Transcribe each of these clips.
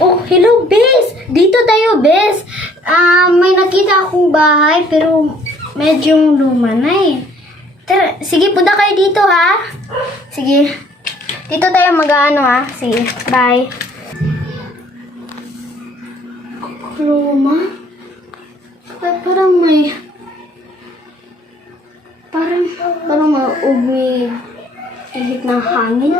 Oh, hello, Bes! Dito tayo, Bes. May nakita akong bahay, pero medyo luma na eh. Tara, sige, punta kayo dito, ha? Sige. Dito tayo mag-ano, ha? Sige, bye. Luma? Ay, parang may... Parang maugmi ihit ng hangin.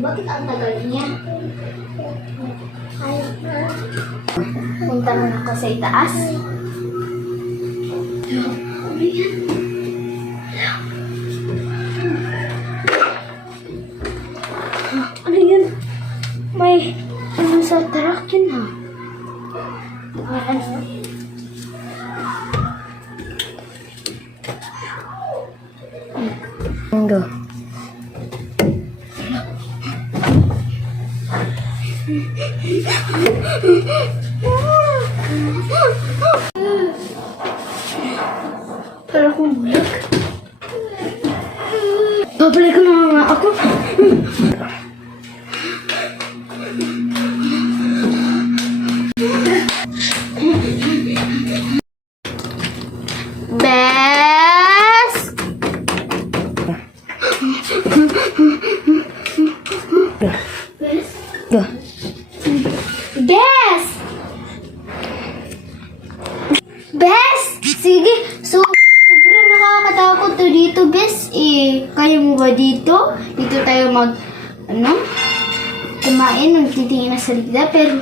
Bakit ang tagal niya? Punta na ako sa itaas. Ano yun? May ano sa tarak yun, ha? Ano? Go. Para akong bulag. Babalik na nga ako. Bes! Bes? Go. Bes! Bes! Sige, sobrang nakakatakot to dito, Bes. Kaya mo ba dito? Dito tayo kumain, nagtitingin na sa likda, pero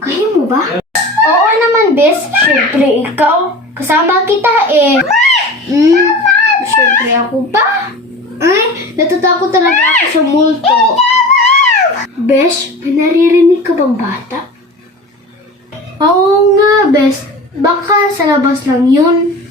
kaya mo ba? Oo naman, Bes. Siyempre, ikaw. Kasama kita Siyempre, ako ba? Ay, natatakot talaga ako sa multo. Bes, may naririnig ka bang bata? Oo nga, Bes. Baka sa labas lang yun.